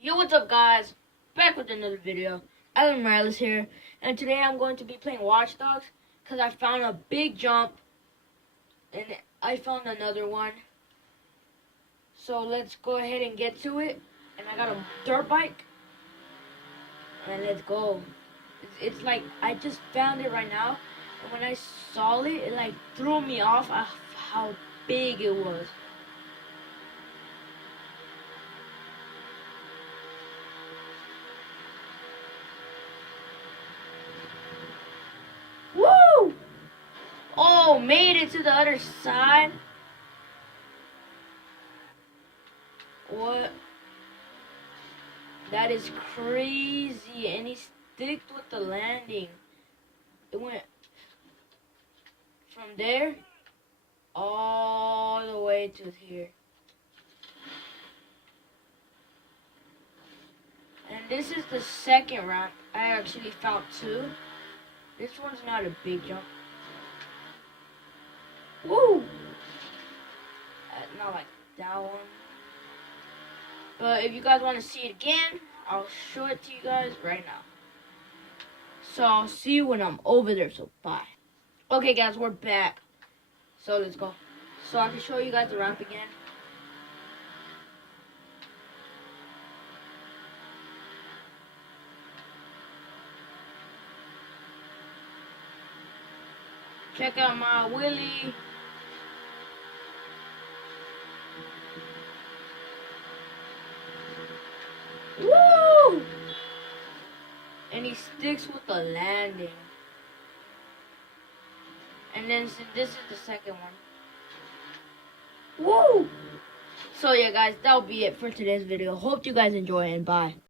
Yo, what's up, guys? Back with another video. Alan Morales here, and today I'm going to be playing Watch Dogs because I found a big jump and I found another one. So let's go ahead and get to it. And I got a dirt bike, and let's go. It's like I just found it right now, and when I saw it, it like threw me off of how big it was. Woo! Oh, made it to the other side. What? That is crazy. And he sticked with the landing. It went from there all the way to here. And this is the second ramp. I actually found two. This one's not a big jump. Woo! Not like that one. But if you guys want to see it again, I'll show it to you guys right now. So I'll see you when I'm over there, so bye. Okay guys, we're back. So let's go. So I can show you guys the ramp again. Check out my wheelie. Woo! And he sticks with the landing. And then this is the second one. Woo! So yeah guys, that'll be it for today's video. Hope you guys enjoy and bye.